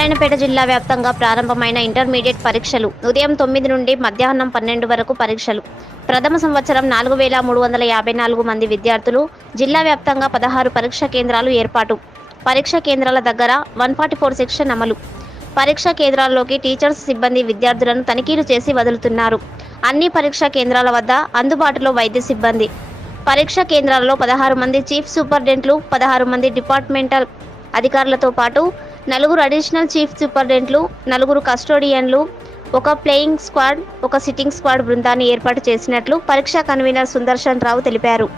నారాయణపేట జిల్లా వ్యాప్తంగా ప్రారంభమైన ఇంటర్మీడియట్ పరీక్షలు ఉదయం 9 నుండి మధ్యాహ్నం 12 వరకు పరీక్షలు. ప్రథమ సంవత్సరం 4354 మంది విద్యార్థులు. జిల్లా వ్యాప్తంగా 16 పరీక్షా కేంద్రాలు ఏర్పాటు. పరీక్షా కేంద్రాల దగ్గర 144 సెక్షన్ అమలు. పరీక్షా కేంద్రాల్లోకి టీచర్స్, సిబ్బంది విద్యార్థులను తనిఖీలు చేసి వదులుతున్నారు. అన్ని పరీక్షా కేంద్రాల వద్ద అందుబాటులో వైద్య సిబ్బంది. పరీక్షా కేంద్రాలలో 16 మంది చీఫ్ సూపరింటెండెంట్లు, 16 మంది డిపార్ట్మెంటల్ అధికారులతో పాటు 4 అడిషనల్ చీఫ్ సూపరింటెండెంట్లు, 4 కస్టోడియన్లు, 1 ప్లేయింగ్ స్క్వాడ్, 1 సిట్టింగ్ స్క్వాడ్ బృందాన్ని ఏర్పాటు చేసినట్లు పరీక్షా కన్వీనర్ సుదర్శన్ రావు తెలిపారు.